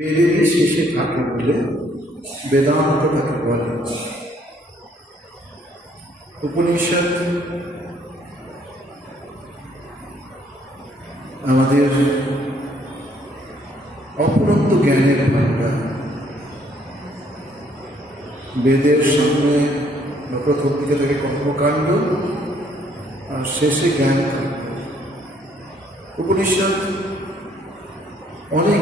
বেদেরই শেষে থাকে বলে বেদান্ত তাকে বলে। উপনিষদ আমাদের অপরন্ত জ্ঞানের ভাণ্ডার। বেদের সামনে প্রথম দিকে থাকে কর্মকাণ্ড আর শেষে জ্ঞান কাণ্ড। উপনিষদ অনেক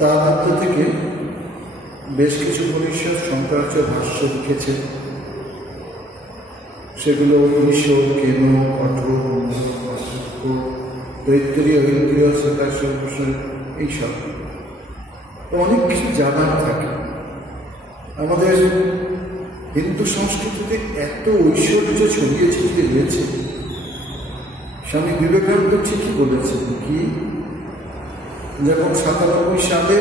তার মধ্যে থেকে বেশ কিছু উপনিষদ শঙ্করাচার্য ভাষ্য লিখেছে, সেগুলো উপনিষদ, কেন, কঠোর, দৈত্রীয়, ঐন্দ্রীয়, এইসব অনেক কিছু জানার থাকে। আমাদের হিন্দু সংস্কৃতিতে এত ঐশ্বর্য ছড়িয়ে ছিটিয়ে রয়েছে। স্বামী বিবেকানন্দ ঠিকই বলেছেন কি, যখন 97 সালে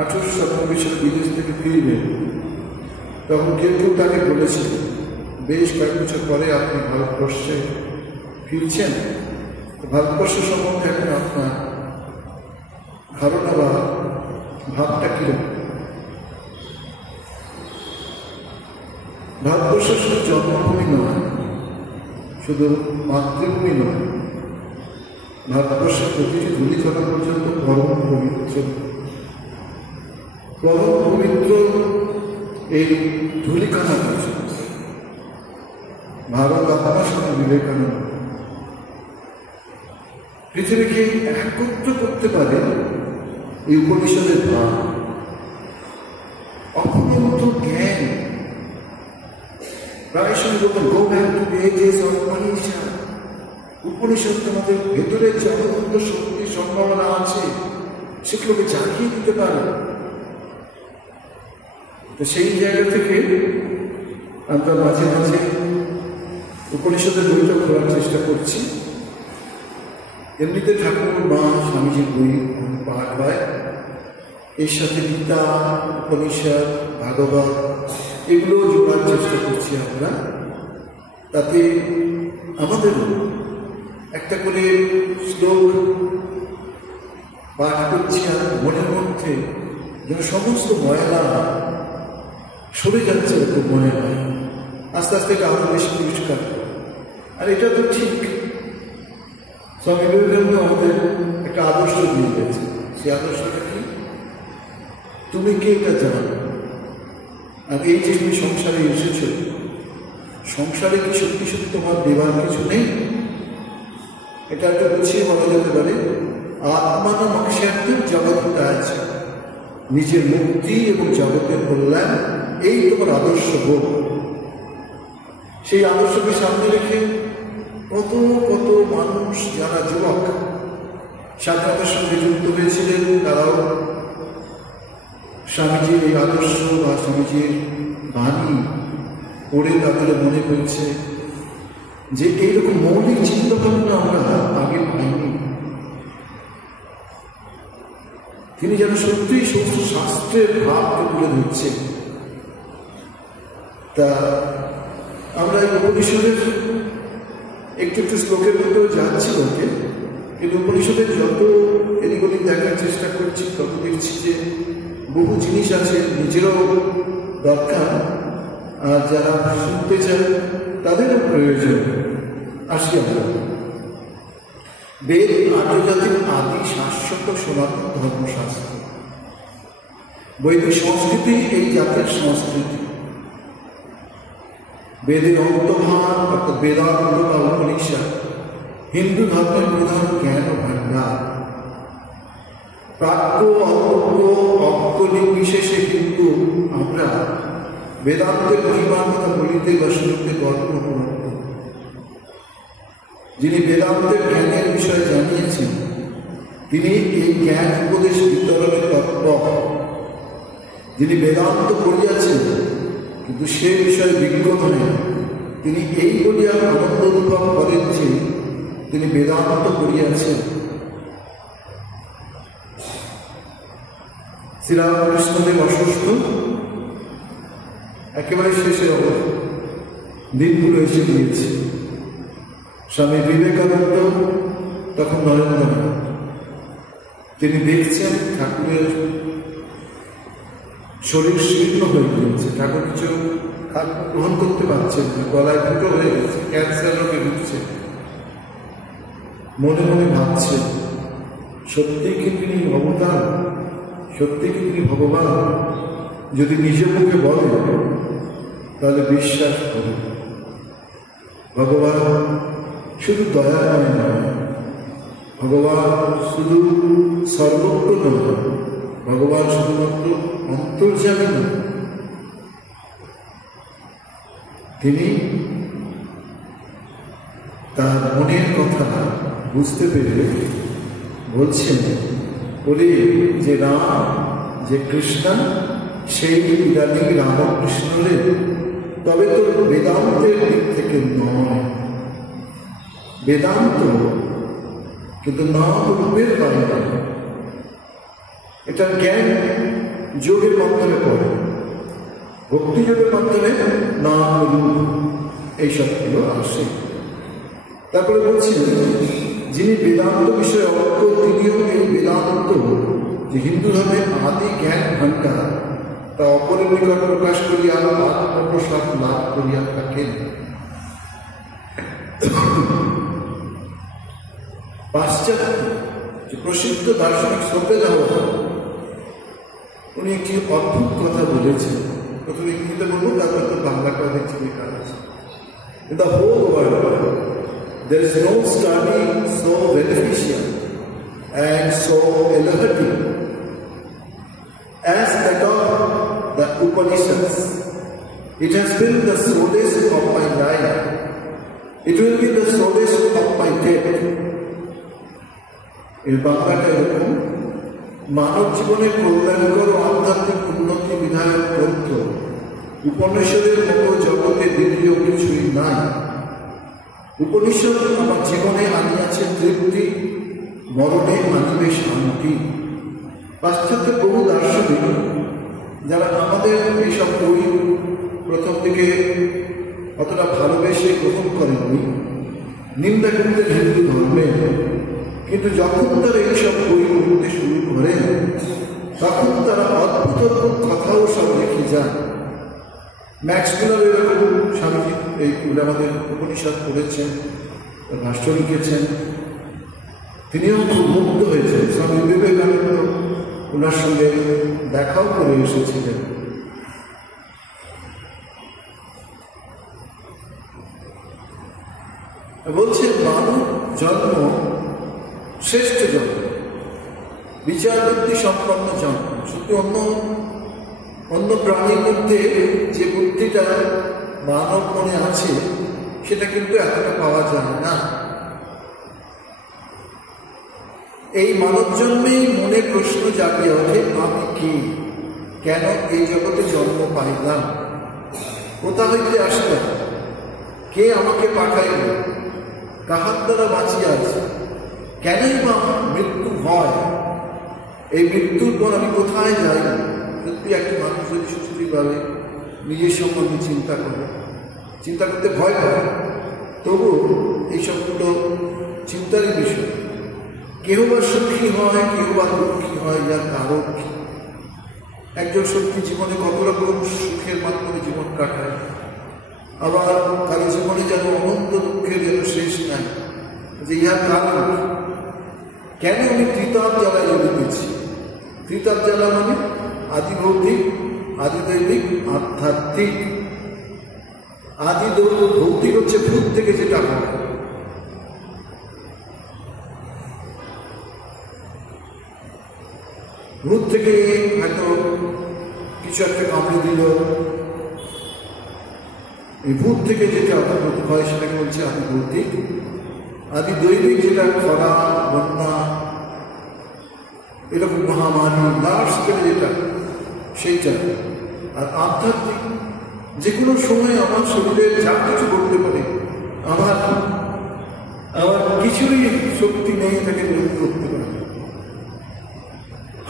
1897 সালে বিদেশ থেকে ফিরবেন, তখন কেউ কেউ তাকে বলেছিল, বেশ কয়েক বছর পরে আপনি ভারতবর্ষে ফিরছেন, ভারতবর্ষ সম্বন্ধে এখন আপনার ধারণা বা ভাবটা কিরকম? ভারতবর্ষ শুধু জন্মভূমি নয়, শুধু মাতৃভূমি নয়, ভারতবর্ষের প্রতিটি ধূলিকণা পর্যন্ত পরম পবিত্র। পরম পবিত্র এই ধূলিকণা পর্যন্ত ভারত আত্মা স্বামী বিবেকানন্দ পৃথিবীকে একত্র করতে পারে এই উপনিষদের ভাব। অপরন্ত জ্ঞান প্রায় সময় বলতেন, go back to pages of Upanishad. Upanishad আমাদের ভেতরে যে অনন্ত শক্তির সম্ভাবনা আছে সেগুলোকে জাগিয়ে দিতে পারে। তো সেই জায়গা থেকে আমরা মাঝে মাঝে উপনিষদের বইটা খোলার চেষ্টা করছি। এমনিতে ঠাকুর, মা, স্বামীজির বই পাঠ হয়, এর সাথে গীতা, উপনিষদ, ভাগবত এগুলো জোড়ার চেষ্টা করছি আমরা। তাতে আমাদেরও একটা করে শ্লোক পাঠ করছি, আর মনের মধ্যে যেন সমস্ত ময়লা সরে যাচ্ছে, তো মনে হয় আস্তে আস্তে এটা আরো বেশি পরিষ্কার। আর এটা তো ঠিক, স্বামী বিবেকানন্দ আমাদের একটা আদর্শ দিয়ে গেছে। সেই আদর্শটা কি? তুমি কে এটা জানো। আর এই যে তুমি সংসারে এসেছ, সংসারে কি সত্যি সত্যি তোমার দেবার কিছু নেই? এটা একটা গুছিয়ে বলা যেতে পারে, আত্মানো মনুষ্যাত্মের জগৎটা আছে, নিজের মুক্তি এবং জগতের কল্যাণ, এই তোমার আদর্শ বোধ। সেই আদর্শকে সামনে রেখে কত কত মানুষ যারা যুবক স্বাধীনতার সঙ্গে যুক্ত হয়েছিলেন, তারাও স্বামীজির এই আদর্শ বা স্বামীজির বাণী পড়ে তাদের মনে করেছে যে এইরকম মৌলিক চিন্তাভাবনা আমরা আগে পাইনি। তিনি যেন সত্যিই সমস্ত শাস্ত্রের ভাবকে তুলে ধরছে। তা আমরা এই উপনিষদের একটু একটু শ্লোকের মধ্যেও যাচ্ছি ওকে, কিন্তু উপনিষদের যত এদিকদিক দেখার চেষ্টা করছি তত দেখছি যে বহু জিনিস আছে নিজেরও দরকার, আর যারা শুনতে চায় তাদেরও প্রয়োজন। আসি আমরা বেদ আর্যজাতির আদি শাশ্বত সনাতন ধর্মশাস্ত্র। বৈদিক সংস্কৃতি এই জাতির সংস্কৃতি। বেদের অন্তর্ভাগ অর্থাৎ বেদান্ত বা উপনিষদ হিন্দু ধর্মের প্রধান জ্ঞান ভাণ্ডার। প্রাপ্য অল্প অজ্ঞলিক বিশেষে কিন্তু আমরা বেদান্তের মহিমার কথা বলিতে বা শুনতে গর্ব অনুভব করি। যিনি বেদান্তের জ্ঞানের বিষয়ে জানিয়েছেন, তিনি এই জ্ঞান উপদেশ বিতরণের তৎপর। যিনি বেদান্ত পড়িয়াছেন কিন্তু সে বিষয়ে বিজ্ঞ নয়, তিনি এই বলিয়া আনন্দ অনুভব করেন যে তিনি বেদান্ত পড়িয়াছেন। শ্রীরামকৃষ্ণদেব অসুস্থ, একেবারে শেষের দিনগুলো এসে দিয়েছে। স্বামী বিবেকানন্দ তখন নরেন্দ্র, তিনি দেখছেন ঠাকুরের শরীর শীর্ণ হয়ে গিয়েছে, ঠাকুর কিছু খাদ্য গ্রহণ করতে পারছেন না, গলায় দুটো হয়ে গেছে, ক্যান্সার রোগে ভুগছে। মনে মনে ভাবছে, সত্যি কি তিনি অবতার, সত্যি কি তিনি ভগবান? যদি নিজের মুখে বলে তাহলে বিশ্বাস করে। ভগবান শুধু দয়াময় নয়, ভগবান শুধু সর্বজ্ঞ নয়, ভগবান শুধুমাত্র অন্তর্যামী নয়, তিনি তার মনের কথা বুঝতে পেরে বলছেন, বলি যে রাম, যে কৃষ্ণ, সেই ইদানিং রামকৃষ্ণরে, তবে তো বেদান্তের দিক থেকে নয়। বেদান্ত কিন্তু নাম রূপের বাইরে, এটা জ্ঞান যোগের মাধ্যমে পড়ে, ভক্তি যোগের মাধ্যমে নাম রূপ এইসবগুলো আসে। তারপরে বলছেন, যিনি বেদান্ত বিষয়ে অজ্ঞ, তিনিও এই বেদান্ত যে হিন্দু ধর্মের আদি জ্ঞান ভাণ্ডার, তা অপরের নিকট প্রকাশ করিয়া আত্মপ্রসাদ লাভ করিয়া থাকেন। পাশ্চাত্য যে প্রসিদ্ধ দার্শনিক শোপেনহাওয়ার, উনি একটি অদ্ভুত কথা বলেছেন। প্রথমে ইংরেজিতে বলবো, তারপর তো বাংলাটা দেখছি লেখা আছে। In the whole world, there is no study so beneficial and so elevating as that of the Upanishads. It has been the solace of my life. It will be the solace of my death. এর বাংলাটা এরকম, মানব জীবনের কল্যাণকর ও আধ্যাত্মিক উন্নতি বিধায়ক গ্রন্থ উপনিষদের মতো জগতে দ্বিতীয় কিছুই নাই। উপনিষদ আমার জীবনে আনিয়াছে তৃপ্তি, মরণে আনিবে শান্তি। পাশ্চাত্যের বহু দার্শনিক যারা আমাদের এইসব বই প্রথম দিকে অতটা ভালোবেসে গ্রহণ করেননি, নিন্দা করতেন হিন্দু ধর্মে, কিন্তু যখন তারা এইসব বই পড়তে শুরু করেন তখন তারা অদ্ভুত অদ্ভুত কথাও সব লিখে যান। ম্যাক্স মুলার এরকম, স্বামীজি এই আমাদের উপনিষদ পড়েছেন, ভাষ্য লিখেছেন, তিনিও খুব মুগ্ধ হয়েছেন। স্বামী বিবেকানন্দ ওনার সঙ্গে দেখাও করে এসেছিলেন। বলছে মানব জন্ম শ্রেষ্ঠ জন্ম, বিচার বুদ্ধি সম্পন্ন জন্ম। শুধু অন্য প্রাণীর মধ্যে যে বুদ্ধিটা মানব মনে আছে সেটা কিন্তু এতটা পাওয়া যায় না। এই মানব জন্মেই মনে প্রশ্ন জাগিয়ে ওঠে, আমি কি, কেন এই জগতে জন্ম পাইলাম, কোথা হইতে আসলাম, কে আমাকে পাঠাইল, কাহার দ্বারা বাঁচিয়ে আছে, কেনই বা মৃত্যু হয়, এই মৃত্যুর পর আমি কোথায় যাই। সত্যি একটা মানুষ যদি সুস্থিরভাবে নিজের সম্বন্ধে চিন্তা করতে ভয় পায়, তবু এইসবগুলো চিন্তারই বিষয়। কেউ বা সুখী হয়, কেউ বা দুঃখী হয়, যার কারণ কি। একজন সত্যি জীবনে কত রকম সুখের মাধ্যমে জীবন কাটায়, আবার কারো জীবনে যেন অনন্ত দুঃখের যেন শেষ নাই, যে ইহার কারণ কেন আমি ত্রিতাপ জ্বালায় জ্বলিতেছি। ত্রিতাপ জ্বালা মানে আদি ভৌতিক, আদি দৈবিক, আধ্যাত্মিক। আদি ভৌতিক হচ্ছে ভূত থেকে যেটা হয়, ভূত থেকে হয়তো কিছু একটা কামড়ে দিল, এই ভূত থেকে যেটা হয় সেটাকে বলছে আদি ভৌতিক। আদি দৈবিক যেটা খরা, বন্যা, এরকম মহামারী, লাশ করে যেটা, সেইটা। আর আধ্যাত্মিক যে কোনো সময় আমার শরীরে যা কিছু করতে পারে, আমার কিছুরই শক্তি নেই তাকে বিরোধ করতে পারে।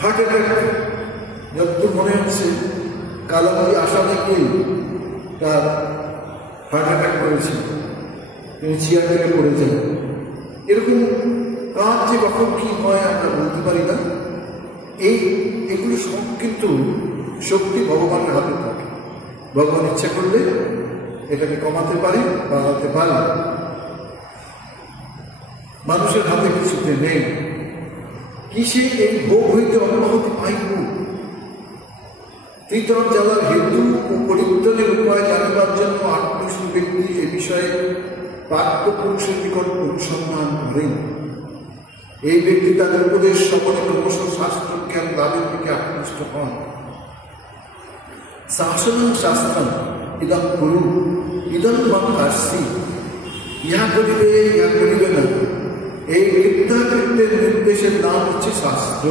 হার্ট অ্যাটাক যতদূর মনে হচ্ছে, কালামুড়ি আসা থেকেই তার হার্ট অ্যাটাক করেছে, তিনি চেয়ার থেকে পড়ে যান। এরকম কার যে কখন কি হয় আমরা বলতে পারি না। এগুলো সব কিন্তু শক্তি ভগবানের হাতে থাকে। ভগবান ইচ্ছা করলে এটাকে কমাতে পারে, বাড়াতে পারে। মানুষের হাতে কিছুতে নেই। কিসে এই ভোগ হইতে অব্যাহতি পাইব? তীর্থন জ্বালার হেতু ও পরিত্রাণের উপায় জানিবার জন্য আত্মীয় ব্যক্তি এ বিষয়ে প্রাপ্য পুরুষের নিকট অনুসন্ধান করেন। এই ব্যক্তি তাদের উপদেশ সকলে ক্রমশ শাস্ত্র জ্ঞান লাভের দিকে আকৃষ্ট হন। শাসনং শাস্ত্রম ইদম গুরু ইদম মম কার্ষি, ইহা করিবে ইহা করিবে না, এই কৃত্যাকৃত্যের নির্দেশের নাম হচ্ছে শাস্ত্র।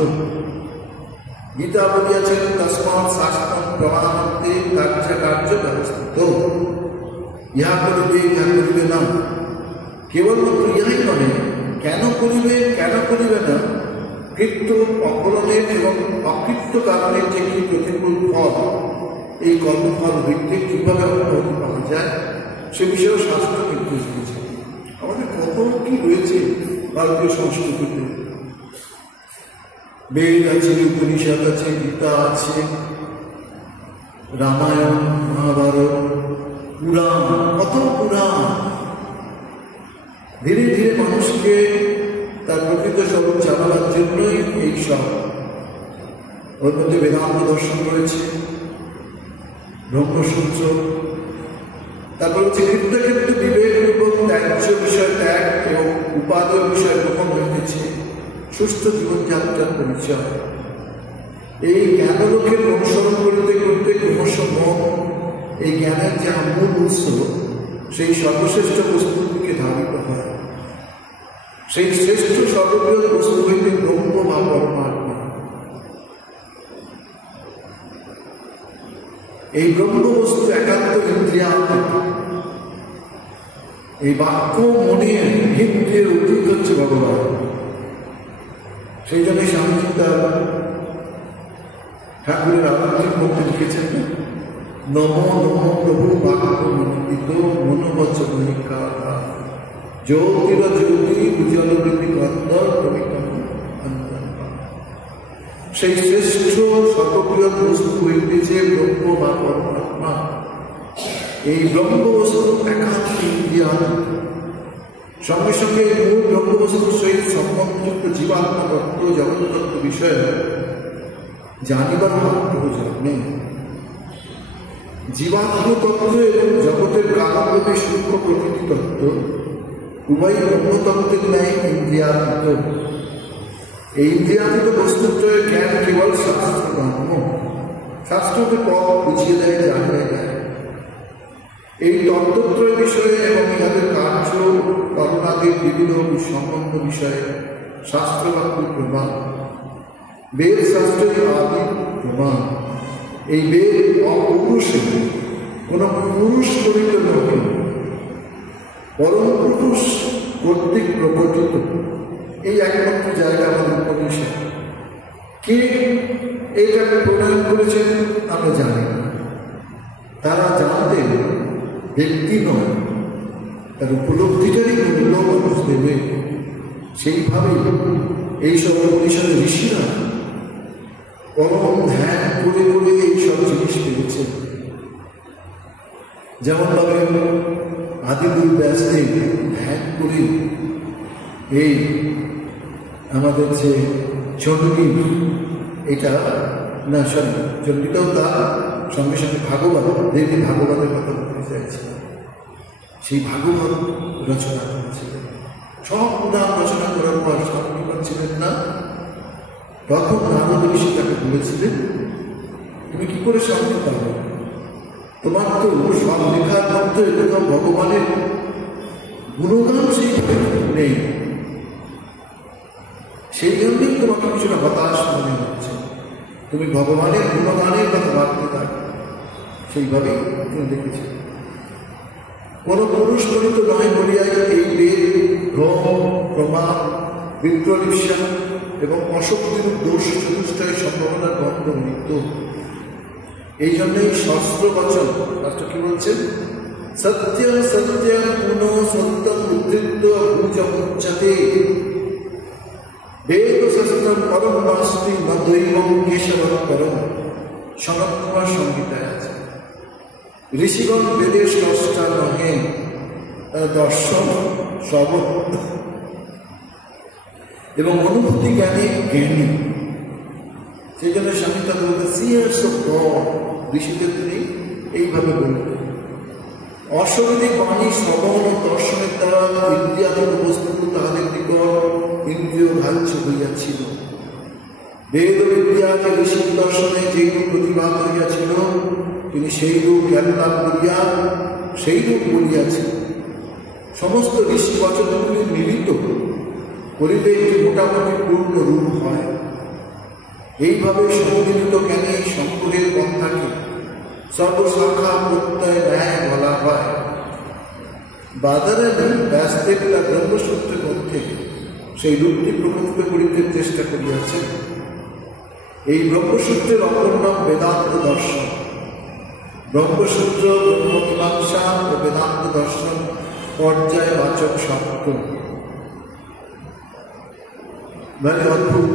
গীতা বলিয়াছেন তস্মাৎ শাস্ত্রম প্রমাণন্তে কার্য কার্য ব্যবস্থিত, ইহা করিবে ইহা করিবে না। কেবলমাত্র ইহাই নহে, কেন করিবে কেন করিবে না, কৃত্য অকরণের এবং অকৃত্য কারণের যে কি প্রতিকূল ফল, এই কর্মফল হইতে কিভাবে অব্যাহতি পাওয়া যায় সে বিষয়েও শাস্ত্র নির্দেশ দিয়েছে। আমাদের কত কি রয়েছে ভারতীয় সংস্কৃতিতে। বেদ আছে, উপনিষদ আছে, গীতা আছে, রামায়ণ, মহাভারত, পুরাণ, কত পুরাণ। ধীরে ধীরে মানুষকে তার প্রকৃত স্বরূপ জানাবার জন্যই এই সব। ওর মধ্যে বেদান্ত দর্শন রয়েছে, ব্রহ্মসূত্র, তারপর হচ্ছে কৃত্যক্ষেত্র বিবেক এবং ত্যায্য বিষয় ত্যাগ এবং উপাদেয় বিষয় গ্রহণ হইতেছে সুস্থ জীবনযাত্রার পরিচয়। এই জ্ঞানলোকের অনুসরণ করতে করতে ক্রমশ মন এই জ্ঞানের যে মূল উৎস সেই সর্বশ্রেষ্ঠ বস্তুর দিকে ধাবিত হয়। সেই শ্রেষ্ঠ সর্ববৃহৎ বস্তু হইতে ব্রহ্ম বা পরমাত্মা। এই ব্রহ্ম বস্তু একান্ত ইন্দ্রিয়াত্মক। এই বাক্য মনের ইন্দ্রিয়ের অতীত হচ্ছে ভগবান। সেই জন্য স্বামীজি তার ঠাকুরের আরাধনার মধ্যে লিখেছেন, নম নম প্রভু বাক্য মনোনীত মনোবচ মহিকা জ্যোতির জ্যোতি উজ্জ্বল বিপি কন্দর প্রমিতম। সেই শ্রেষ্ঠ সর্ববৃহৎ বস্তু হইতেছে ব্রহ্ম বা পরমাত্মা। এই ব্রহ্ম বস্তু একান্ত ইন্দ্রিয়াত্মক। সঙ্গে সঙ্গে এই মূল ব্রহ্মবস্তুর সহিত সম্বন্ধযুক্ত জীবাত্মা তত্ত্ব, জগৎতত্ত্ব বিষয়ে জানিবার মাত্র নেই। জীবাত্মতত্ত্ব এবং জগতের কারণরূপে সূক্ষ্ম প্রকৃতি তত্ত্ব উভয় ব্রহ্মতত্ত্বের ন্যায় ইন্দ্রিয়াতীত। এই ইন্দ্রিয়াতীত বস্তুত্বের জ্ঞান কেবল শাস্ত্র ব্রহ্ম। শাস্ত্রকে পথ বুঝিয়ে দেয়, জানিয়ে দেয়। এই তত্ত্বত্রয় বিষয়ে এবং ইহাদের কার্য করণাদির বিভিন্ন সম্বন্ধ বিষয়ে শাস্ত্রবাক্য প্রমাণ। বেদ শাস্ত্রের আদি প্রমাণ। এই বেদ অপুরুষে কোন পুরুষ করিত নহে, পরম পুরুষ কর্তৃক প্রকটিত। এই একমাত্র জায়গা আমাদের উপনিষদ। কে এইটাকে প্রণয়ন করেছেন আমরা জানি না। তারা জানতেন ব্যক্তি নয়, তার উপলব্ধিটারই মূল্য মানুষ দেবে। সেইভাবে এইসব উপনিষদের ঋষিরা পরম ধ্যান করে করে এইসব জিনিস পেয়েছে। যেমনভাবে আদিগুরু ব্যাসদেব ধ্যান করে এই আমাদের যে চণ্ডী, এটা না সরি চণ্ডীটাও তার সঙ্গে সঙ্গে ভাগবত, দেবী ভাগবতের কথা বলতে চাইছে। সেই ভাগবত রচনা করেছিলেন। সব পুরাণ রচনা করার পর শান্তি পাচ্ছিলেন না। তখন নারদ ঋষি তাকে বলেছিলেন, তুমি কি করে শান্তি পাবে? তোমার তো সব লেখার মধ্যে কোথাও ভগবানের গুণগান সেইভাবে নেই। সেই জন্যই তোমাকে কিছুটা হতাশ মনে হচ্ছে। তুমি ভগবানের গুণগানের কথা ভাবতে থাকো। সেইভাবেই তুমি দেখেছি। কোন পুরুষ করিত নয় বলিয়াই এই বেদ, ভ্রম, প্রমাণ, বিপ্রলিপ্সা এবং অশক্তির দোষ চতুষ্টয় সম্ভাবনার বন্ধ মৃত্য। এই জন্যই শাস্ত্র বচন, শাস্ত্র কি বলছেন? সত্যম সত্যম পুনঃ সত্যম উদ্ধৃত্য ভুজম উচ্চতে। বেদ শাস্ত্রম পরম নাস্তি ন দৈবম কেশবম পরম, সনৎ কুমার সংহিতায় আছে। ঋষিগণ বেদের স্রষ্টা নহে, দর্শন শ্রবণ এবং অনুভূতি জ্ঞানে জ্ঞানী। সেই জন্য স্বামী তাদের বলতে সিয়ার্স অফ গড, ঋষিদের তিনি এইভাবে বলতেন। অশরীরিক বাণী শ্রবণ ও দর্শনের দ্বারা ইন্দ্রিয়াধীন বস্তু তাহাদের নিকট ইন্দ্রিয় ধার্য হইয়াছিল। বেদ বিদ্যা যে ঋষির দর্শনে যেরূপ প্রতিভাত হইয়াছিল, তিনি সেইরূপ জ্ঞান লাভ করিয়া সেইরূপ বলিয়াছেন। সমস্ত ঋষি বচনগুলি মিলিত করিলে একটি মোটামুটি পূর্ণ রূপ হয়। এইভাবে সমন্বিত জ্ঞানে শঙ্করের পন্থাকে সর্বশাখা প্রত্যয় ন্যায় বলা হয়। বাদারানী ব্যাসদেব তার ব্রহ্মসূত্র গ্রন্থে সেই রূপটি প্রকাশিত করিতে চেষ্টা করিয়াছেন। এই ব্রহ্মসূত্রের অপর নাম বেদান্ত দর্শন। ব্রহ্মসূত্র, ব্রহ্মমীমাংসা ও বেদান্ত দর্শন পর্যায়বাচক শব্দ। মানে অদ্ভুত।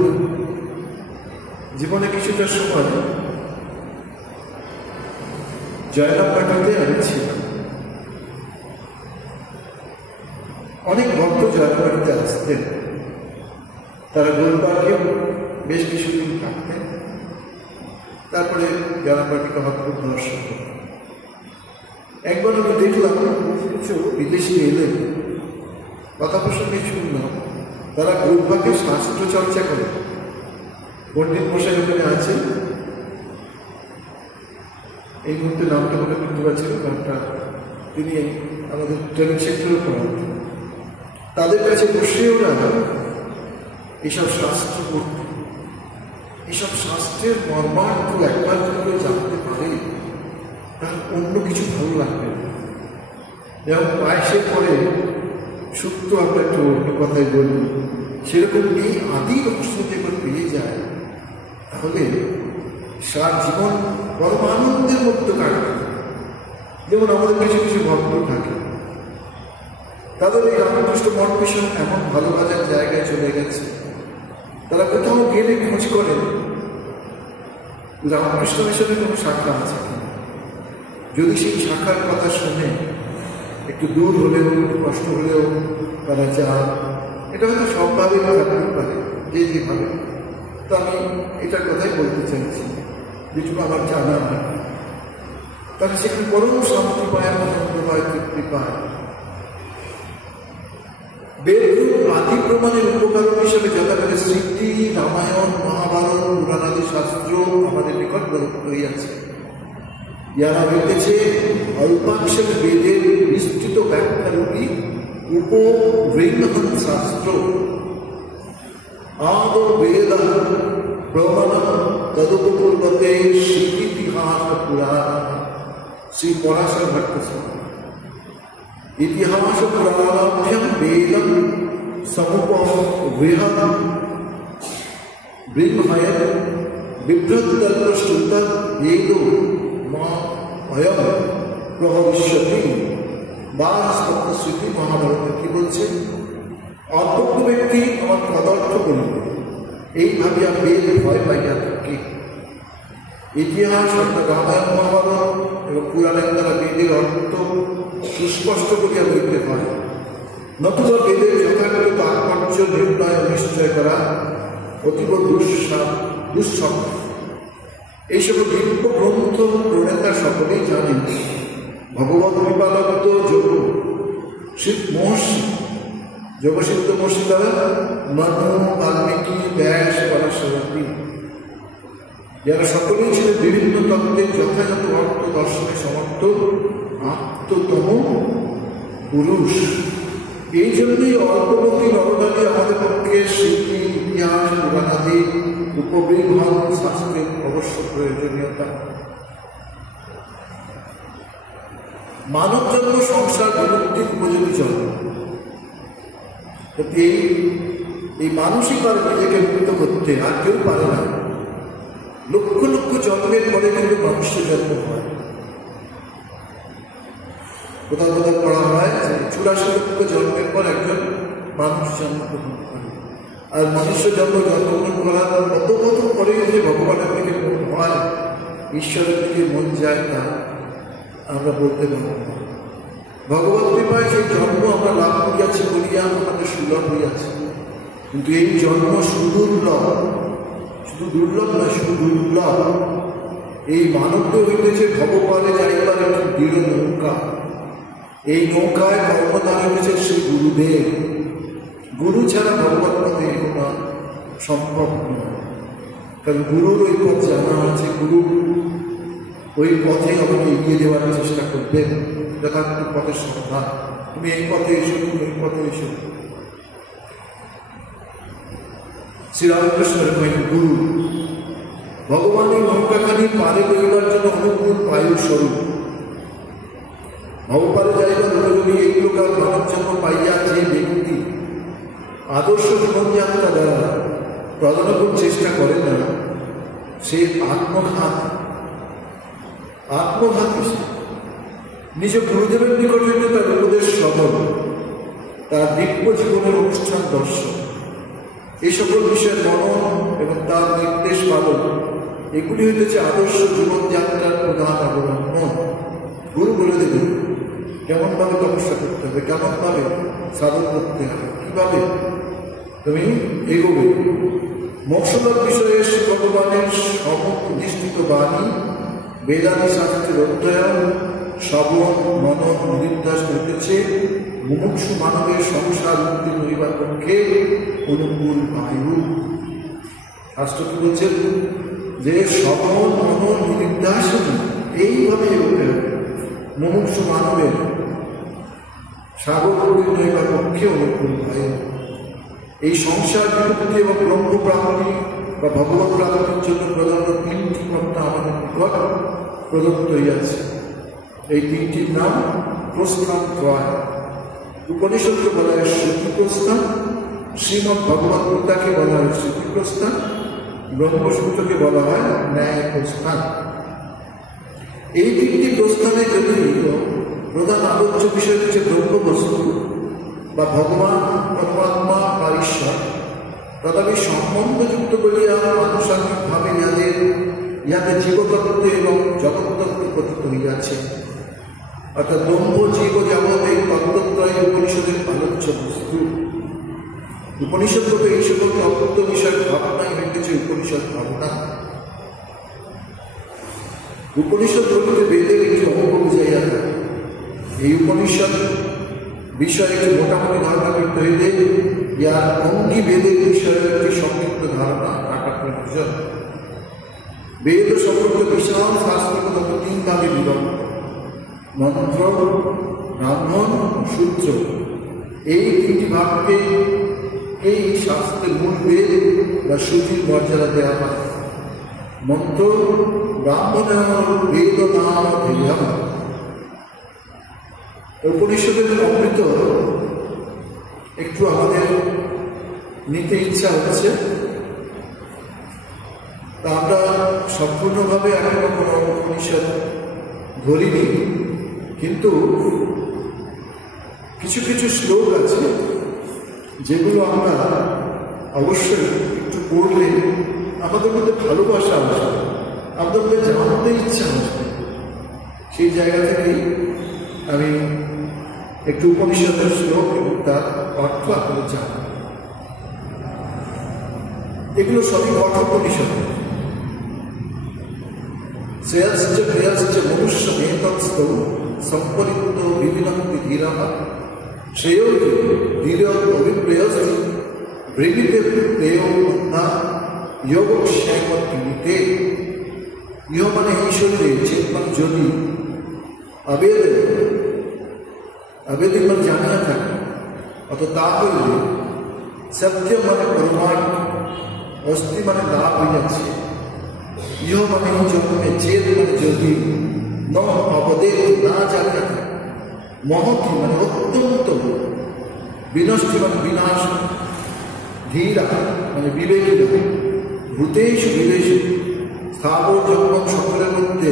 জীবনে কিছুটা সময় জয়রামবাটিতে আমি ছিলাম। অনেক ভক্ত জয়রামবাটিতে আসতেন, তারা গোলবাগে বেশ কিছুদিন থাকতেন, তারপরে জয়রামবাটিকে হঠাৎ দর্শন করতেন। একবার আমি দেখলাম কিছু বিদেশি এলেন, কথা প্রসঙ্গে শুনলাম তারা গোলবাগে শাস্ত্র চর্চা করে। পণ্ডিত মশাই ওখানে আছে, এই মুহূর্তে নামটা মনে করতে পারছিল, নামটা তিনি আমাদের ট্রেনিং সেন্টারে পড়াতেন। তাদের কাছে বসে ওরা এইসব শাস্ত্র পড়তে, এইসব শাস্ত্রের মর্মার্থ একবার যদি জানতে পারে তার অন্য কিছু ভালো লাগবে না। যেমন পায়েসের পরে শুক্তো আমরা একটু অন্য কথায় বলি, সেরকম এই আদি রহস্য যেবার পেয়ে যায় তাহলে সার জীবন পরম আনন্দের মধ্যে কাটবে। যেমন আমাদের কিছু কিছু ভক্ত থাকে, তাদের এই রামকৃষ্ণ মঠ মিশন এমন ভালোবাসার জায়গায় চলে গেছে, তারা কোথাও গেলে খোঁজ করেন রামকৃষ্ণ মিশনে কোনো শাখা আছে। যদি সেই শাখার কথা শুনে একটু দূর হলেও একটু কষ্ট হলেও তারা যান, এটা হয়তো সবভাবেই থাকতে পারে, যে যেভাবে। তো আমি এটার কথাই বলতে চাইছি, যেটুকু আমার জানা হয়, তারা সেখানে পরম শান্তি পায়, আনন্দ পায়, তৃপ্তি পায়। বেদরূপ আদি প্রমাণের উপকরণ হিসেবে যথাকালে স্মৃতি, রামায়ণ, মহাভারত, পুরাণাদি শাস্ত্র আমাদের নিকট প্রদত্ত হইয়াছে। ইহারা হইতেছে অল্পাংশের বেদের বিস্তৃত ব্যাখ্যারূপী উপবৃহৎ শাস্ত্র। আদৌ বেদ প্রমাণ তদুপূর্বতে স্মৃতিহাস পুরাণ। শ্রী পরাশর ভট্ট ইতিহাস পুরাণাভ্যম বেদম সমুপবৃহৎ ব্রহ্ময়ৎ বিভ্রতদল্প শ্রুত বেদ মা অয়ম প্রভবিষ্যতি। বা সপ্তশ্রুতি মহাভারতে কি বলছে? অল্প ব্যক্তি আমার পদার্থ বলবে, এই ভাবিয়া বেদ ভয় পাইয়া থাকে। ইতিহাস অর্থাৎ রামায়ণ মহাভারত এবং পুরাণের দ্বারা বেদের অর্থ সুস্পষ্ট করিয়া বলতে পারে। নতুবা বেদের যথাযথ তাৎপর্য নির্ণয় নিশ্চয় করা অতীব দুঃসহ। এইসব দিব্য গ্রন্থ প্রণেতা সকলেই জানেন। ভগবত কৃপালব্ধ যোগ মহর্ষি, যোগসিদ্ধ মহর্ষি দ্বারা মনু, বাল্মীকি, ব্যাস, পরাশরী, যারা সকলেই ছিলেন বিভিন্ন তত্ত্বের যথাযথ অর্থ দর্শনে সমর্থ আত্মতম পুরুষ। এই জন্যই অল্পবর্তী নরনারী আমাদের পক্ষে স্মৃতি, ইতিহাস, পুরাণাদি উপবৃহৎ শাস্ত্রের অবশ্য প্রয়োজনীয়তা। মানব জন্ম সংসার বিমুক্তির উপযোগী জন্ম। এই মানুষই পারে নিজেকে মুক্ত করতে, আর কেউ পারে না। লক্ষ লক্ষ জন্মের পরে কিন্তু মানুষের জন্ম হয়। কোথাও কোথাও পড়া হয় যে 84 লক্ষ জন্মের পর একজন মানুষ জন্মগ্রহণ করে। আর মনুষ্য জন্মগ্রহণ করার কত কত পরে যে ভগবানের দিকে মন হয়, ঈশ্বরের দিকে মন যায়, তা আমরা বলতে পারব না। ভগবত কৃপায় সেই জন্ম আমরা লাভ করিয়াছি বলিয়া আমাদের সুলভ হইয়াছে, কিন্তু এই জন্ম সুদুর্লভ, শুধু দুর্লভ না, সুদুর্লভ। এই মানবত্ব হইতেছে ভগবানে যাইবার একটি দৃঢ় নৌকা। এই নৌকায় কর্মদান হয়েছে শ্রী গুরুদেব। গুরু ছাড়া ভগবত পথে এগোনো সম্ভব নয়, কারণ গুরুর ওই পথ জানা আছে। গুরু ওই পথে আমাকে এগিয়ে দেওয়ার চেষ্টা করবেন, যথার্থ পথের সন্ধান। তুমি এই পথে এসো, তুমি এই পথে এসো। শ্রীরামকৃষ্ণের গুরু ভগবান এই নৌকাখানি পারে লইবার জন্য অনুকূল বায়ু স্বরূপ। ভগবানে যাইবার উপযোগী এই প্রকার মানব জন্ম পাইয়া যে ব্যক্তি আদর্শ জীবনযাত্রা দ্বারা প্রদানকুল চেষ্টা করে না, সে আত্মঘাত নিজ গুরুদেবের নিকট হইতে তার উপদেশ শ্রবণ, তার দিব্য জীবনের অনুষ্ঠান দর্শন, এই সকল বিষয়ের মনন এবং তার নির্দেশ পালন, এগুলি হইতেছে আদর্শ জীবনযাত্রার প্রধান অবলম্বন। গুরু বলে দেবে কেমন ভাবে তপস্যা করতে হবে, কেমন ভাবে সাধন করতে হবে, কিভাবে তুমি এগোবে। মোক্ষলাভ বিষয়ে ভগবানের সমনিষ্ঠিত বাণী, বেদাদি শাস্ত্রের অধ্যয়ন, শ্রবণ, মনন, নির্দেশ হইতেছে মুমুক্ষু মানবের সংসার মুক্তি হইবার পক্ষে অনুকূল বায়ু। শাস্ত্র কি বলছেন যে শ্রবণ, মনন, নির্দেশন এইভাবে এগোতে হবে মুমুক্ষু মানবের সাগর উত্তীর্ণ হইবার পক্ষে অনুকূল বায়ু। এই সংসার বিমুক্তি এবং ব্রহ্ম প্রাপ্তি বা ভগবত প্রাপ্তির জন্য প্রধানত তিনটি পন্থা আমাদের নিকট প্রদত্ত হইয়াছে। এই তিনটির নাম প্রস্থান ত্রয়। উপনিষদকে বলা হয় শ্রুতি প্রস্থান, শ্রীমদ্ ভগবত গীতাকে বলা হয় স্মৃতি প্রস্থান, ব্রহ্মসূত্রকে বলা হয় ন্যায় প্রস্থান। এই তিনটি প্রস্থানে যদি প্রধান আলোচ্য বিষয় হচ্ছে ব্রহ্মবস্তু বা ভগবান, পরমাত্মা বা ঈশ্বর, তথাপি সম্বন্ধযুক্ত বলিয়া আনুষঙ্গিকভাবে ইহাদের জীবতত্ত্ব এবং জগৎতত্ত্ব কথিত হইয়াছে। অর্থাৎ ব্রহ্ম, জীব, জগৎ এই তত্ত্বত্রয় উপনিষদের আলোচ্য বস্তু। উপনিষদগত এই সকল তত্ত্ব বিষয়ের ভাবনাই হইতেছে উপনিষদ ভাবনা। উপনিষদ বলিতে বেদের একটি অঙ্গ বুঝাইয়া থাকে। এই উপনিষদ বিষয়ে একটি মোটামুটি ধারণা করতে হইলে ইয়ার অঙ্গি বেদের বিষয়ে একটি সংক্ষিপ্ত ধারণা থাকা প্রয়োজন। বেদ সম্পর্কে বিশাল শাস্ত্রগত তিন ভাগে বিভক্ত: মন্ত্র, ব্রাহ্মণ, সূত্র। এই তিনটি ভাগকে এই শাস্ত্রের মূল বেদ বা শ্রুতির মর্যাদা দেওয়া হয়। মন্ত্র ব্রাহ্মণ বেদ নাম ধেয়ম। উপনিষদের অমৃত একটু আমাদের নিতে ইচ্ছা হচ্ছে, তা আমরা সম্পূর্ণভাবে এখনো কোনো উপনিষদ ধরিনি, কিন্তু কিছু কিছু শ্লোক আছে যেগুলো আমরা অবশ্যই একটু পড়লে আমাদের মধ্যে ভালোবাসা আসবে, আমাদের মধ্যে জানতে ইচ্ছা আসবে। সেই জায়গা থেকেই আমি একটু উপনিষদের শ্লোক এবং তার অর্থ আপনাদের জানব। এগুলো সবই কঠোপনিষদ। শ্রেয়শ্চ মনুষ্য মেতৎস্থ সম্পরিত বিবিনন্তি ধীরা শ্রেয় ধীর অভিপ্রেয়স্তি ভৃমিতে প্রেয় মন্থা যোগক্ষেমে। ইহ মানে এই শরীরে চেত মানে যদি আবেদিক মানে জানিয়া থাকে, অত তা হইলে সত্য মানে পরমার্থ, অস্থি মানে লাভ হইয়াছে। ইহ মানে এই জন্মে চেত মানে যদি ন অবদেত না জানিয়া থাকে, মহতি মানে অত্যন্ত, বিনষ্টি মানে বিনাশ, ধীরা মানে বিবেকীরা, ভূতেষু বিবেশু স্থাবর জগৎ সকলের মধ্যে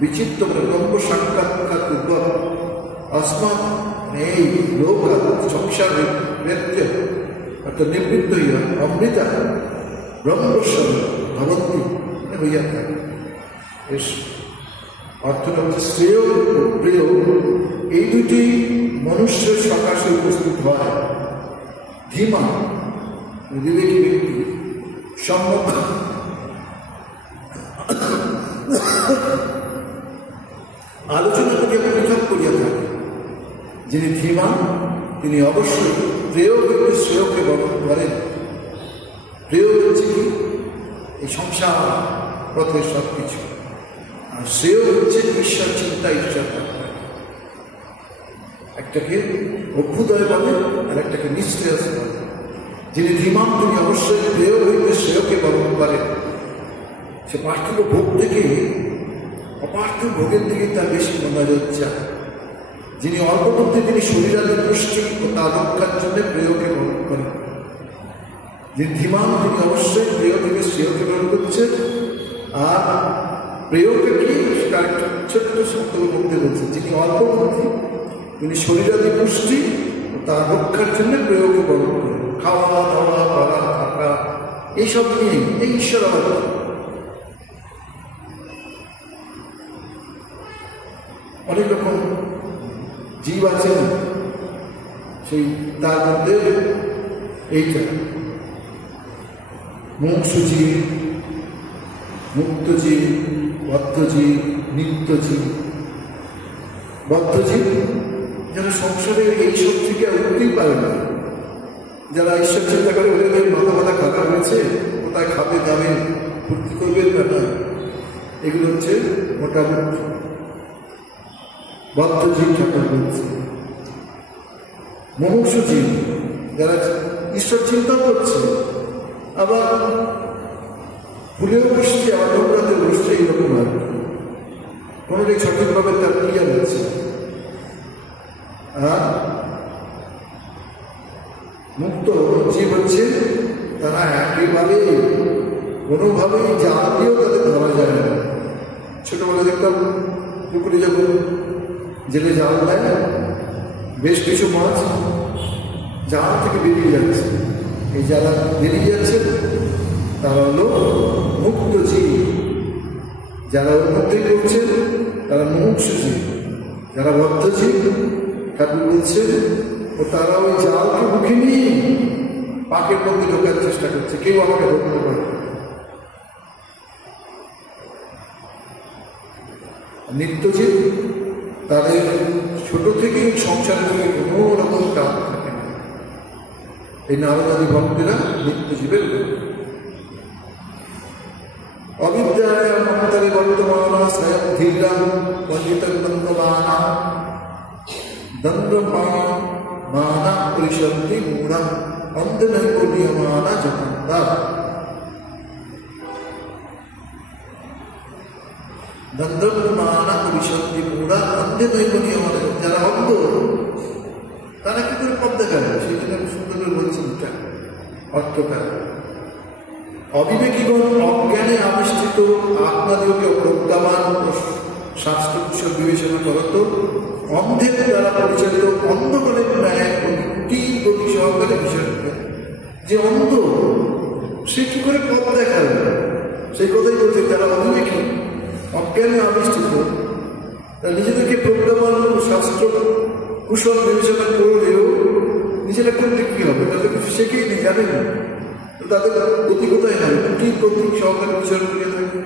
বিচিত্র মানে ব্রহ্ম সাক্ষাৎকার পূর্বক আসমান এই লোক সংসার ব্যক্তি অর্থাৎ নিবৃত্ত হইয়া অমৃতা ব্রহ্মস্বর ভবন্তী হইয়া থাকে। এর অর্থটা হচ্ছে শ্রেয় ও প্রিয় এই দুটি মনুষ্যের সকাশে উপস্থিত হয়। ধীমা বিবেকী ব্যক্তি সম্মুখ আলোচনা করিয়া পৃথক করিয়া থাকে। যিনি ধীমান তিনি অবশ্যই প্রেয় ব্যক্তি শ্রেয়কে বরণ করেন। প্রেয় হচ্ছে কি এই সংসার পথের সব কিছু, আর শ্রেয় হচ্ছে ঈশ্বর চিন্তা, ঈশ্বর ভাবনা। একটাকে অভ্যুদয় বলে আর একটাকে নিঃশ্রেয়স বলে। যিনি ধীমান তিনি অবশ্যই প্রেয় হইতে শ্রেয়কে বরণ করেন। সে পার্থিব ভোগ থেকে অপার্থিব ভোগের দিকে তার বেশি মনোযোগ চায়। যিনি অল্প মধ্যে তিনি শরীরাদি পুষ্টি ও তার রক্ষার জন্য প্রেয়কে গ্রহণ করেন। যিনি ধীমান তিনি অবশ্যই প্রেয় থেকে শ্রেয়কে গ্রহণ করছেন। আর প্রেয়কে কি সেটা একটা ছোট্ট শব্দের মধ্যে বলছেন, যিনি অল্প মধ্যে তিনি শরীরাদি পুষ্টি ও তার রক্ষার জন্য প্রেয়কে গ্রহণ করেন। খাওয়া দাওয়া পড়া থাকা এইসব নিয়ে এই ঈশ্বর আবার অনেক রকম জীব আছেন, সেই তার মধ্যে এইটা মুমুক্ষুজীব, মুক্তজীব, বদ্ধজীব, নিত্যজীব। বদ্ধজীব যারা সংসারে এইসব থেকে উঠতেই পারে না, যারা ঈশ্বর চিন্তা করে ওদের মাথা মাথা খাতা হয়েছে, কোথায় খাবে যাবে ফুর্তি করবেন না, এগুলো হচ্ছে মোটামুটি বদ্ধজীব ঠাকুর বলছে। মুমুক্ষুজীব যারা ঈশ্বর চিন্তা করছে, আবার ভুলেও বসছে, আবার নোংরাতে বসছে, এইরকম আর কোনোটাই সঠিকভাবে তার ক্রিয়া হচ্ছে। আর মুক্ত জীব হচ্ছে তারা একেবারে কোনোভাবেই জাল দিয়েও তাদের ধরা যায় না। ছোটবেলা দেখতাম পুকুরে যখন জেলে জাল দেয়, বেশ কিছু মাছ জাল থেকে বেরিয়ে যাচ্ছে। এই যারা বেরিয়ে যাচ্ছে তারা হলো মুক্ত জীব। যারা ওর মধ্যেই করছেন তারা মুমুক্ষু জীব। যারা বদ্ধ জীব ঠাকুর বলছে ও তারা ওই জালকে মুখে নিয়ে পাকের মধ্যে ঢোকার চেষ্টা করছে, কেউ আমাকে ধরতে পারে। নিত্যজীব তাদের ছোট থেকেই সংসার থেকে কোনো রকম কাজ থাকে না। এই নারদাদি ভক্তেরা নিত্যজীবের অবিদ্যায় মন্ত্রে বর্তমান স্বয়ং ধীরাম পণ্ডিত দ্বন্দ্বমানা দ্বন্দ্বমানা পরিশন্তি মূঢ়ম অন্ধনৈব নিয়মানা জগন্তা। দ্বন্দ্বমানা পরিশন্তি মূঢ়া অন্ধনৈব নিয়মানা। যারা অন্ধ তারা কি করে পথ দেখাবে? সেই জন্য আমি সুন্দর করে বলছি অর্থটা। অবিবেকীগণ অজ্ঞানে আবিষ্কৃত আপনাদেরকে প্রজ্ঞাবান শাস্ত্র বিষয় বিবেচনা করত অন্ধের দ্বারা পরিচালিত অন্ধগণের ন্যায় গতি সহকারে বিষয়। যে অন্ধ সে কি করে পথ দেখাবে? সেই কথাই বলছে যারা অবিবেকী অজ্ঞানে আবিষ্কৃত তারা নিজেদেরকে প্রজ্ঞাবান শাস্ত্র কুশল বিবেচনা করলেও নিজেরা করলে কি হবে? তাদের কিছু শেখেই নেই, জানে না। তাদের গতি কোথায় হয়? দুটি প্রতীক সহকারে বিচার করে থাকে।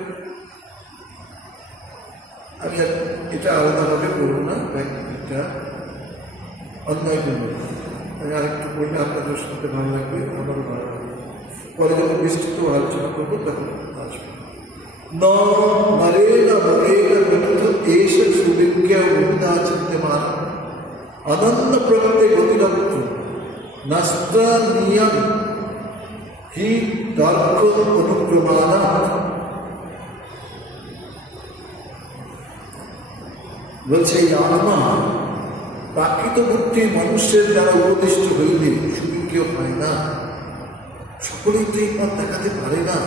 আমি এটা আলাদাভাবে করবো না, এটা অন্যায় করবো। আমি আরেকটু বললে আপনাদের শুনতে ভালো লাগবে, আমারও ভালো লাগবে। পরে যখন বিস্তৃত আলোচনা করবো তখন আসবে। চিন্তামান অনন্য প্রকৃতি গতিরক্ত নাস্তা নিয়ম হি তর্ক অনুক্রমানা। বলছে এই আত্মা প্রাকৃত বুদ্ধি মানুষের দ্বারা উপদিষ্ট হইলে সুবিজ্ঞ হয় না। সকলেই তো এই পথ দেখাতে পারে না।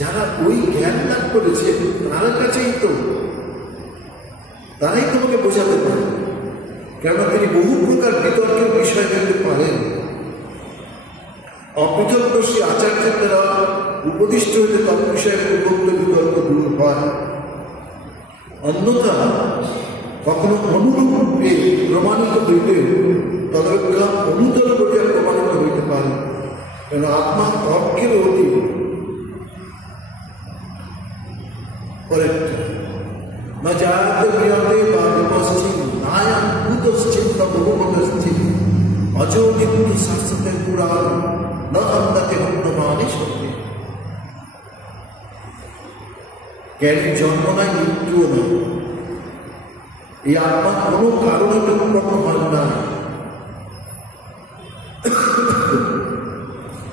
যারা ওই জ্ঞান লাভ করেছে তার কাছেই তো, তারাই তোমাকে বোঝাতে পারে। কেননা তিনি বহু প্রকার বিতর্কের বিষয় জানতে পারেন। অপৃথকদর্শী আচার্যের দ্বারা উপদিষ্ট হইতে তৎবিষয়ে পূর্বোক্ত বিতর্ক দূর হয়। অন্যথা কখনো অনুরূপে প্রমাণিত হইলে তদপেক্ষা অনুতর বলিয়া প্রমাণিত হইতে পারে। কেন আত্মা তর্কের অতীত। না জায়তে বিয়তে বা বিপশ্চিত নায়াম ভূতশ্চিত বা বহুমতশ্চিত অজনিত্য শাস্ত্রের পুরাণ না অন্যকে অন্যমানে সত্যি। জ্ঞানীর জন্ম নাই, মৃত্যুও নয়। এই আত্মা কোনো কারণে উৎপন্ন হয় না।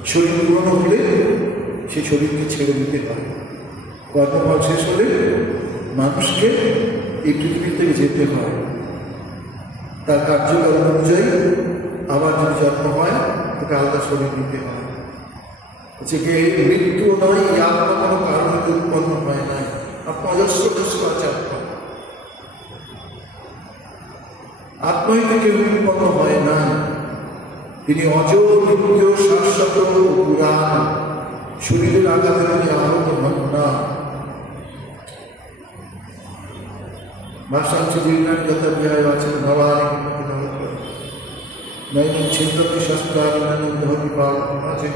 শরীর পুরনো হলে সে শরীরকে ছেড়ে দিতে হয়। কর্মফল শেষ হলে মানুষকে এই পৃথিবী থেকে যেতে হয়। তার কার্যকাল অনুযায়ী আবার যদি জন্ম হয় তাকে আলাদা শরীর নিতে হয়। যে মৃত্যু নয়, এই আত্মা কোনো কারণে উৎপন্ন হয় নাই। আত্মা অজস্র আছে। আত্মাই থেকে উৎপন্ন হয় না। তিনি অজর, নিত্য, শাশ্বত, পুরাণ। শরীরের আঘাতে তিনি আহত হন না। ভাষাংশ জীর্ণানি যথা বিহায় আছেন ভবানী নৈনিক ছিন্দতি শাস্ত্রানি নন্দী পাল আছে।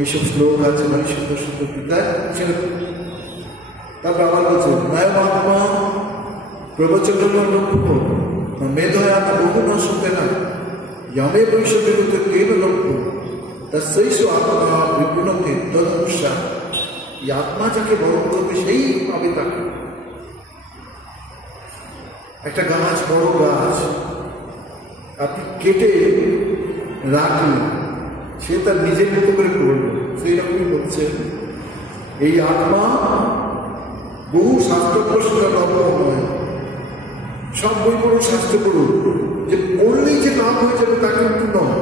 এইসব শ্লোক আছে, মানে সুন্দর সুন্দর গীতায়। তারপর আবার বলছে নয়মাত্মা প্রবচন লক্ষ্য মেধয়াত বহু না শুনতে না যমে বৈষম্য কেন লক্ষ্য তার শৈশ আত্মা বিপুলকে তদনুসা। এই আত্মা যাকে বরণ করবে সেই পাবে তাকে। একটা গাছ, বড় গাছ আপনি কেটে রাখলেন, সে তার নিজের মতো করে করল। সেই রকমই হচ্ছে এই আত্মা। বহু শাস্ত্র প্রশ্নের লক্ষ্য নয়। সব বই পড়ুন, শাস্ত্র পড়ুন, যে পড়লেই যে লাভ হয়ে যাবে তা কিন্তু নয়।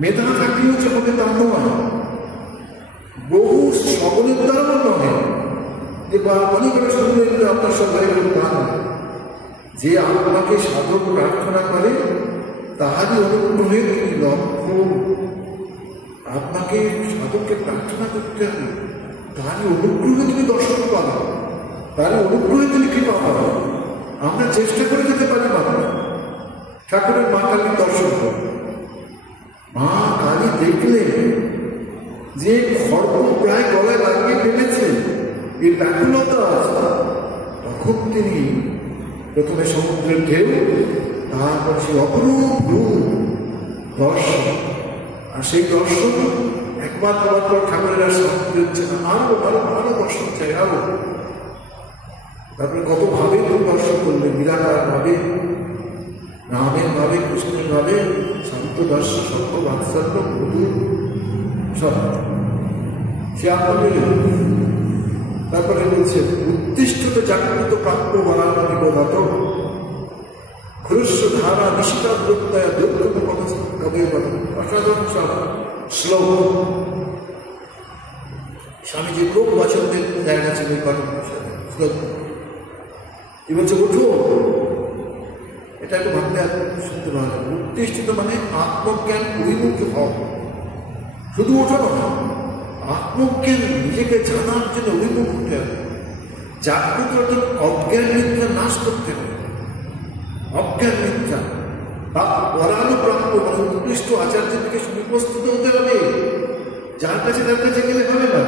মেধা থাকলেও যে হবে তা নয়। বহু সকলের দ্বারাও নয় যে অনেকটা শুনলেন আপনার সবাই তা নয়। যে আত্মাকে সাধক প্রার্থনা করে তাহারই অনুগ্রহে তিনি লক্ষ্য। আপনাকে সাধককে প্রার্থনা করতে হবে, তারই অনুগ্রহে তুমি দর্শন পাবে, তারই অনুগ্রহে তিনি কৃপা পাবে। আমরা চেষ্টা করে যেতে পারি বাবা ঠাকুরের মা কালীর দর্শন করব। মা কালী দেখলে যে খড়গ প্রায় গলায় লাগিয়ে ফেলেছে, এর ব্যাকুলতা আছে, তখন তিনি প্রথমে সমুদ্রের ঢেউ, তারপর সেই অপরূপ রূপ দর্শন। আর সেই দর্শন একবার দুবার পর ঠাকুরের আর শান্তি হচ্ছে না, আরো আরো আরো দর্শন চাই আরো। তারপরে কত ভাবে তুমি দর্শন করলে, নিরাকার ভাবে, রামের ভাবে, কৃষ্ণের ভাবে, শান্ত দর্শন, সত্য বাৎসল্য, মধুর সব সে আপনাদের। তারপরে বলছে উত্তিষ্ঠতে জাগ্রত প্রাপ্য বানানো নিবোধাত খুরস্ব ধারা নিশিতা প্রত্যয় দুর্গত কবে অসাধারণ সব শ্লোক। স্বামীজি খুব পছন্দের জায়গা ছিল এই কঠোর শ্লোক। কি বলছে উঠো, এটা একটু ভাবলে শুনতে ভালো। উত্তিষ্ঠিত মানে আত্মজ্ঞান অভিমুখী হও। শুধু ওঠো না, আত্মজ্ঞান নিজেকে জানার জন্য অভিমুখ হতে হবে। জাগ্রত অর্থাৎ অজ্ঞান মিথ্যা নাশ করতে হবে। অজ্ঞান মিথ্যা বা পরানুপ্রাপ্য মানে উৎকৃষ্ট আচার্যের দিকে সুপ্রস্তুত হতে হবে। যার কাছে তার কাছে গেলে হবে না।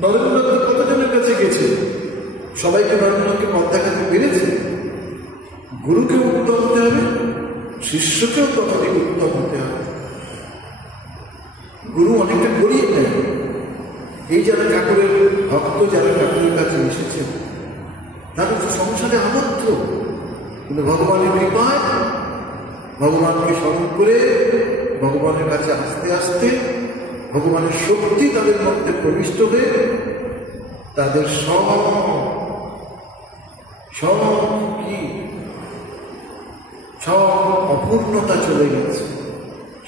নরেন্দ্রনাথ কতজনের কাছে গেছে? সবাইকে নরেন্দ্রনাথকে পথ দেখাতে পেরেছে। গুরুকে উত্তম হতে হবে, শিষ্যকেও ততদিক উত্তম হতে হবে। গুরু অনেকটা করিয়ে নেয়। এই যারা ঠাকুরের ভক্ত, যারা ঠাকুরের কাছে এসেছেন, তারা তো সংসারে আবদ্ধ, কিন্তু ভগবানের কৃপায় ভগবানকে স্মরণ করে ভগবানের কাছে আস্তে আস্তে ভগবানের শক্তি তাদের মধ্যে প্রবিষ্ট হয়ে তাদের সব অপূর্ণতা চলে গেছে,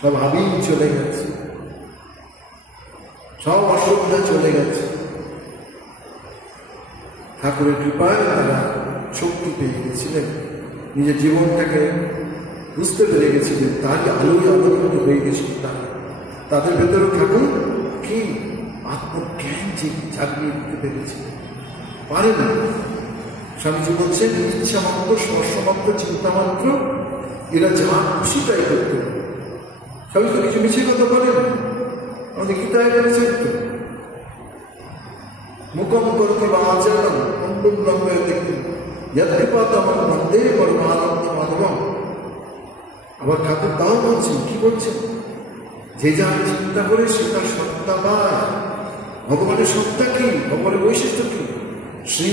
সব আবির চলে গেছে, সব অসুবিধা চলে গেছে। ঠাকুরের কৃপায় তারা শক্তি পেয়ে গেছিলেন। নিজের জীবনটাকে বুঝতে পেরে গেছিলেন, তারই আলোয় আলোকিত হয়ে গেছিল তাদের ভেতরে ঠাকুর কি আত্মজ্ঞান জাগিয়ে দিতে পেরেছে। পারে না। স্বামীজি বলছেন, ইচ্ছা মাত্র, স্পর্শ মাত্র, চিন্তা মাত্র, এরা যা খুশি তাই করতে। স্বামী তো কিছু মিছে কথা বলেন, আমাদের গীতায় বলেছেন তো, মুখম করতে বা আচরণ অন্তর লম্বায় দেখুন যৎকৃপাত আমার মন্দে পরমানন্দ মাধবম। আবার ঠাকুর তাও বলছেন, কি বলছেন, যে যা চিন্তা করে সে তার সত্তা পায়। ভগবানের সত্তা কি, ভগবানের বৈশিষ্ট্য কি? শ্রী,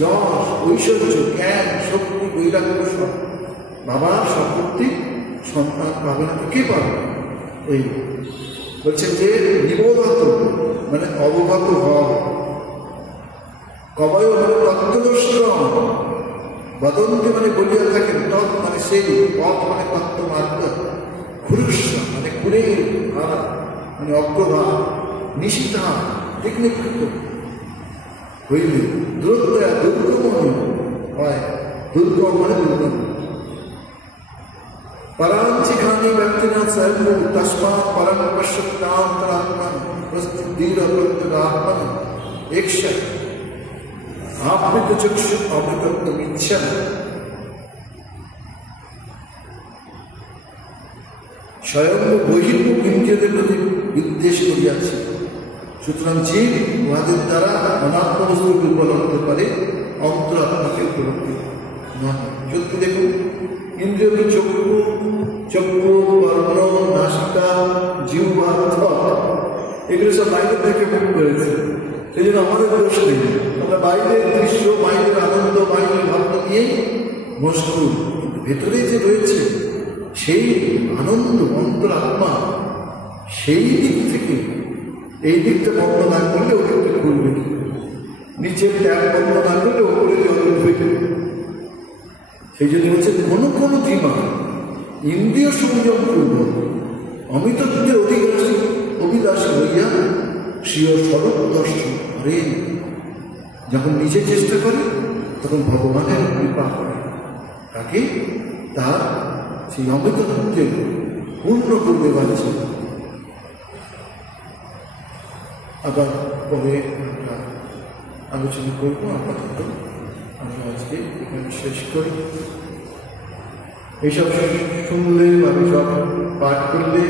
যশ, ঐশ্বর্য, জ্ঞান, শক্তি, বৈরাগ্য সব। বাবা সম্পত্তি সন্তান পাবে না তো কে পাবে? এই বলছে যে নিবোধত মানে অবগত হওয়া, কবয় মানে তত্ত্বদর্শন, বদন্তি মানে বলিয়া থাকেন, তৎ মানে সেই, পথ মানে তত্ত্ব মার্গ, খুরুষ্য মানে ঘুরে হারা মানে অগ্রভা, নিশিতা টেকনিকৃত হইলে, দুর্দয়া দুর্গম হয়, দুর্গম মানে দুর্গম। পরাঞ্চি খানি ব্যক্তিনা সর্ব তস্মাৎ পরম পশ্যতান্তরাত্মন প্রস্তুতির প্রত্যগাত্মন একশ আপৃত চক্ষু অমৃতত্ব ইচ্ছন। স্বয়ং বহির্মুখ ইন্দ্রিয়দের প্রতি বিদ্বেষ করিয়াছে। সুতরাং জীব উহাদের দ্বারা অনাত্ম বস্তুকে উপলব্ধ হতে পারে, অন্তরাত্মাকে উপলব্ধি নয়। সত্যি দেখুন, ইন্দ্রিয়কে চক্ষু, বর্ণ, নাসিকা, জিহ্বা, এগুলো সব বাইরের থেকে মুখ করেছে। সেই জন্য আমাদের দোষ নেই। আমরা বাইরের দৃশ্য, বাইরের আনন্দ, বাইরের ভাবনা নিয়েই মশগুল, কিন্তু ভেতরে যে রয়েছে সেই আনন্দ, অন্তরাত্মা, সেই দিক থেকে এই দিকটা বন্ধ না করলে ও দিকটা খুলবে, নিচের ট্যাপ বন্ধ না করলে ওপরে জল উঠবে। সেই জন্য হচ্ছে কোনো কোনো ধীমা ইন্দ্রিয় সংযম করব, অমিতত্বের অভিলাষী হইয়া স্বীয় স্বরূপ দর্শন করে। যখন নিজে চেষ্টা করে তখন ভগবানের কৃপা করে তাকে তার সেই অমিতত্বকে পূর্ণ করতে পারছে। আবার পরে আমরা আলোচনা করবো। আপাতত আমরা আজকে এখানে শেষ করি। এইসব শুনলে বা এইসব পাঠ করলে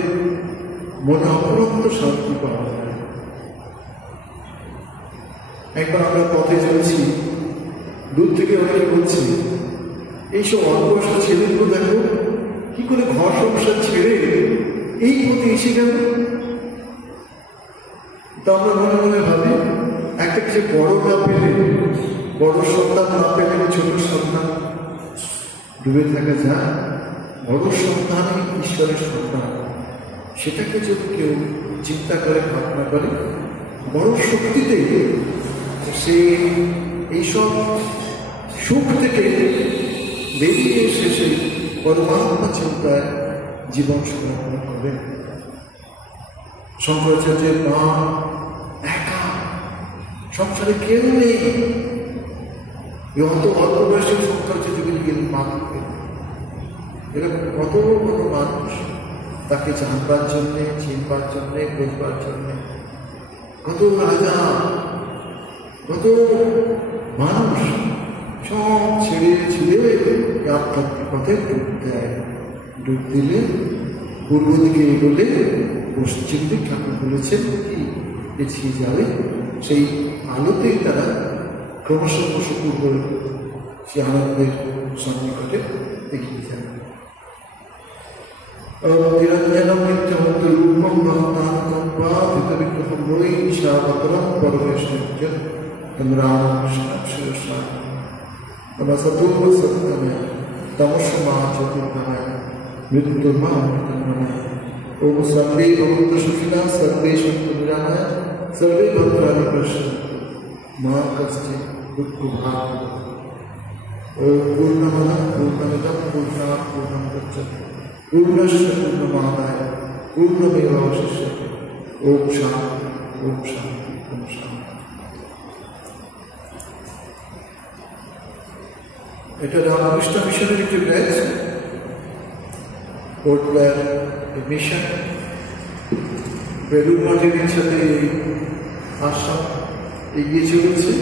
মনে অপরন্ত শান্তি পাওয়া যায়। একবার আমরা পথে চলছি, দূর থেকে অনেকে বলছি, এইসব অল্পবয়স্ক ছেলেগুলো দেখো কি করে ঘর সংসার ছেড়ে এই পথে এসে গেল। তা আমরা মনে মনে ভাবি, একটা কিছু বড় না পেলে, বড় সন্তান না পেলে ছোট সন্তান ডুবে থাকা যায়। বড় সন্তানই ঈশ্বরের সন্তান, সেটাকে যদি কেউ চিন্তা করে, ভাবনা করে, বড় শক্তিতে সে এইসব সুখ থেকে বেরিয়ে এসে সেই পরমাত্মা চিন্তায় জীবন সমর্পণ করেন। শঙ্করাচার্যের মা একা, সংসারে কেউ নেই। অত অল্প বয়সে শঙ্করাচার্যকে গিয়ে মা থাকবেন। এরকম কত কত মানুষ তাকে জানবার জন্যে, চিনবার জন্যে, বুঝবার জন্যে, কত রাজা, কত মানুষ সব ছেড়ে ছেড়ে আধ্যাত্মিক পথে ডুব দেয়। ডুব দিলে পূর্ব দিকে এগোলে পশ্চিম দিক ঠাকুর বলেছেন কি এগিয়ে যাবে। সেই আলোতেই তারা ক্রমশ পূর্ব সেই আনন্দের সন্নিকটে এগিয়ে যাবে। নিরঞ্জনম নিত্যমূর্তরূপম ভক্তান্তম বিগ্রহম বৈ ঈশাবতরম পরমেশ্বর্যম তম রামকৃষ্ণ তমসতূর্ব সত্যময় তমসমা চতুর্থময় মৃত্যুর্মা অমৃতময়। ওম সর্বে ভবন্তু সুখিনঃ সর্বে সন্তু নিরাময় সর্বে ভদ্রাণি পশ্যন্তু মা কশ্চিৎ দুঃখভাগ। ওম পূর্ণমদঃ পূর্ণমিদঃ পূর্ণাৎ পূর্ণমুদচ্যতে পূর্ণস্য পূর্ণমাদায় পূর্ণমেবাবশিষ্যতে। ওম শান্তি, ওম শান্তি, ওম শান্তি। এটা রামকৃষ্ণ মিশনের একটি batch. Port Blair mission, Belur মঠের সাথে আশ্রম এগিয়ে চলেছে।